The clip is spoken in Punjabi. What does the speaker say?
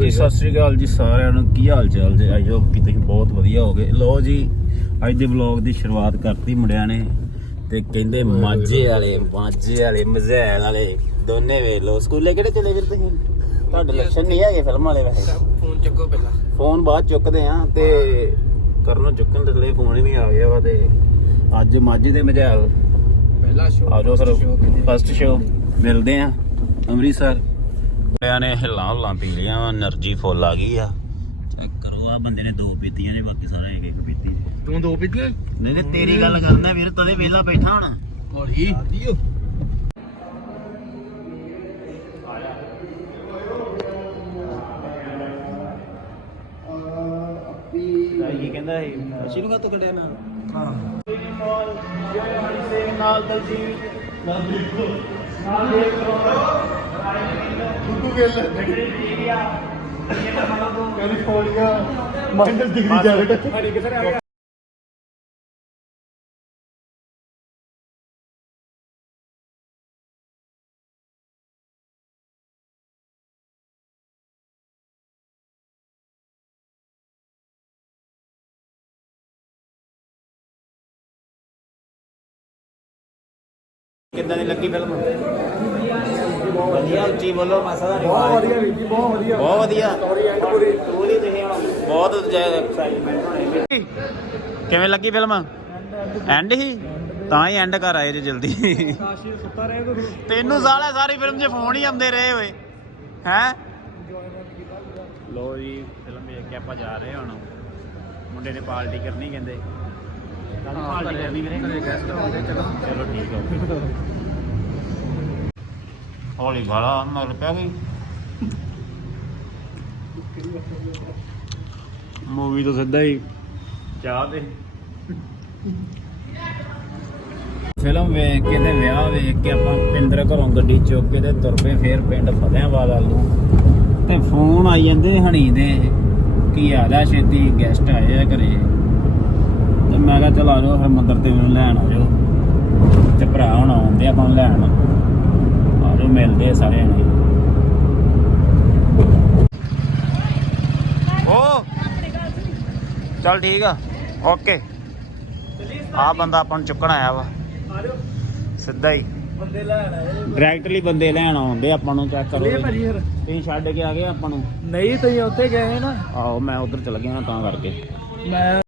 ਹਾਂਜੀ ਸਤਿ ਸ਼੍ਰੀ ਅਕਾਲ ਜੀ ਸਾਰਿਆਂ ਨੂੰ। ਕੀ ਹਾਲ ਚਾਲ ਜੀ? ਆਈ ਹੋਪ ਕਿ ਤੁਸੀਂ ਬਹੁਤ ਵਧੀਆ ਹੋਗੇ। ਲੋ ਜੀ ਅੱਜ ਦੇ ਵਲੌਗ ਦੀ ਸ਼ੁਰੂਆਤ ਕਰਤੀ ਮੁੰਡਿਆਂ ਨੇ ਤੇ ਕਹਿੰਦੇ ਮਾਝੇ ਵਾਲੇ ਮਜ਼ੈਲ ਵਾਲੇ ਦੋਨੇ ਵੇਖ ਲੋ। ਸਕੂਲੇ ਕਿਹੜੇ ਚਲੇ ਵੀਰ ਤੁਸੀਂ? ਤੁਹਾਡੇ ਲੱਛਣ ਨਹੀਂ ਹੈਗੇ ਫਿਲਮ ਵਾਲੇ। ਵੈਸੇ ਫੋਨ ਚੱਕੋ ਪਹਿਲਾਂ, ਫੋਨ ਬਾਅਦ ਚੁੱਕਦੇ ਆ ਤੇ ਕਰਨੋਂ ਚੁੱਕਣ ਦੇ ਲਈ ਫੋਨ ਹੀ ਨਹੀਂ ਆ ਗਿਆ ਵਾ। ਤੇ ਅੱਜ ਮਾਝੇ ਦੇ ਮਜ਼ੈਲ ਪਹਿਲਾ ਸ਼ੋਅ ਆ ਜਾਓ ਫਿਰ ਫਸਟ ਸ਼ੋਅ ਮਿਲਦੇ ਆ ਅੰਮ੍ਰਿਤਸਰ। ਮੁੰਡਿਆਂ ਨੇ ਹਿੱਲਾਂ ਪੀ ਲਿਆ ਵਾ, એનર્ਜੀ ਫੁੱਲ ਆ ਗਈ ਆ। ਚੈੱਕ ਕਰੋ ਆ ਬੰਦੇ ਨੇ 2 ਪੀਤੀਆਂ ਨੇ, ਬਾਕੀ ਸਾਰਾ ਇੱਕ ਇੱਕ ਪੀਤੀ। ਤੂੰ 2 ਪੀਤੀਆਂ? ਨਹੀਂ ਤੇ ਤੇਰੀ ਗੱਲ ਕਰਨਾ ਵੀਰ, ਤਦੇ ਵਿਹਲਾ ਬੈਠਾ ਹੁਣ। ਹੌਲੀ ਦੀਓ ਕੀ ਕਹਿੰਦਾ ਸੀ ਅਸੀਂ ਨੂੰ ਕਾਤੋਂ ਕੱਢਿਆ ਨਾ? ਹਾਂ ਨਾਲ ਦਲਜੀਤ ਦੁੱਧੂ Gill California minus degree jacket. ਕਿੱਦਾਂ ਦੀ ਲੱਗੀ ਫਿਲਮ? ਵਧੀਆ। ਉੱਚੀ ਬੋਲੋ, ਮਾਸਾ ਦਾ ਬਹੁਤ ਵਧੀਆ ਵੀਰ ਜੀ, ਬਹੁਤ ਵਧੀਆ, ਬਹੁਤ ਵਧੀਆ। ਸਟੋਰੀ ਐਂਡ ਪੂਰੀ ਪੂਰੀ ਤੁਸੀਂ ਹੁਣ ਬਹੁਤ ਐਕਸਾਈਟਮੈਂਟ ਹੋਣੀ। ਕਿਵੇਂ ਲੱਗੀ ਫਿਲਮ? ਐਂਡ ਹੀ ਤਾਂ ਹੀ ਐਂਡ ਕਰ ਆਏ ਜੇ ਜਲਦੀ। ਕਾਸ਼ੀ ਸੁੱਤਾ ਰਹੇ ਗੁਰੂ। ਤੈਨੂੰ ਸਾਲਾ ਸਾਰੀ ਫਿਲਮ 'ਚ ਫੋਨ ਹੀ ਆਉਂਦੇ ਰਹੇ ਹੋਏ ਹੈ। ਲੋ ਜੀ ਫਿਲਮ ਵੇਖ ਕੇ ਆਪਾਂ ਜਾ ਰਹੇ ਹੁਣ। ਮੁੰਡੇ ਨੇ ਪਾਰਟੀ ਕਰਨੀ ਕਹਿੰਦੇ। ਪਾਰਟੀ ਕਰਨੀ ਵੀਰੇ? ਚਲੋ ਠੀਕ ਹੈ। ਹੌਲੀ ਵਾਲਾ ਮਰ ਪਿਆ ਗਈ ਮੂਵੀ ਤੋਂ ਸਿੱਧਾ ਹੀ ਚਾਹ ਤੇ ਫਿਲਮ ਵੇਖ ਕੇ ਤੇ ਵਿਆਹ ਵੇਖ ਕੇ ਆਪਾਂ ਪਿੰਦਰ ਘਰੋਂ ਗੱਡੀ ਚੁੱਕ ਕੇ ਤੇ ਤੁਰ ਪਏ ਫੇਰ ਪਿੰਡ ਫਤਿਆਬਾਦ ਵੱਲ ਨੂੰ। ਤੇ ਫੋਨ ਆਈ ਜਾਂਦੇ ਹਣੀ ਦੇ ਕੀ ਆ ਜਾ ਛੇਤੀ ਗੈਸਟ ਆਏ ਆ ਘਰੇ। ਤੇ ਮੈਂ ਕਿਹਾ ਚਲ ਆ ਜਾਓ ਫਿਰ ਮੰਦਰ ਤੇ ਮੈਨੂੰ ਲੈਣ ਆ ਜਾਓ। ਤੇ ਭਰਾ ਹੁਣ ਆਉਂਦੇ ਆਪਾਂ ਨੂੰ ਲੈਣ, ਆ ਜਾਓ ਮਿਲਦੇ ਆ ਸਾਰਿਆਂ ਨੂੰ। ਓ ਚੱਲ ਠੀਕ ਆ, ਓਕੇ। ਆ ਬੰਦਾ ਆਪਾਂ ਨੂੰ ਚੁੱਕਣ ਆਇਆ ਵਾ ਸਿੱਧਾ ਹੀ। ਬੰਦੇ ਲੈਣ ਆਏ ਡਾਇਰੈਕਟਲੀ ਬੰਦੇ ਲੈਣ ਆਉਂਦੇ ਆਪਾਂ ਨੂੰ। ਚੈੱਕ ਕਰੋ ਭਾਜੀ ਫਿਰ। ਤੁਸੀਂ ਛੱਡ ਕੇ ਆ ਗਏ ਆਪਾਂ ਨੂੰ? ਨਹੀਂ ਤੁਸੀਂ ਉੱਥੇ ਗਏ ਨਾ। ਆਹੋ ਮੈਂ ਉਧਰ ਚਲ ਗਿਆ ਤਾਂ ਕਰਕੇ। ਮੈਂ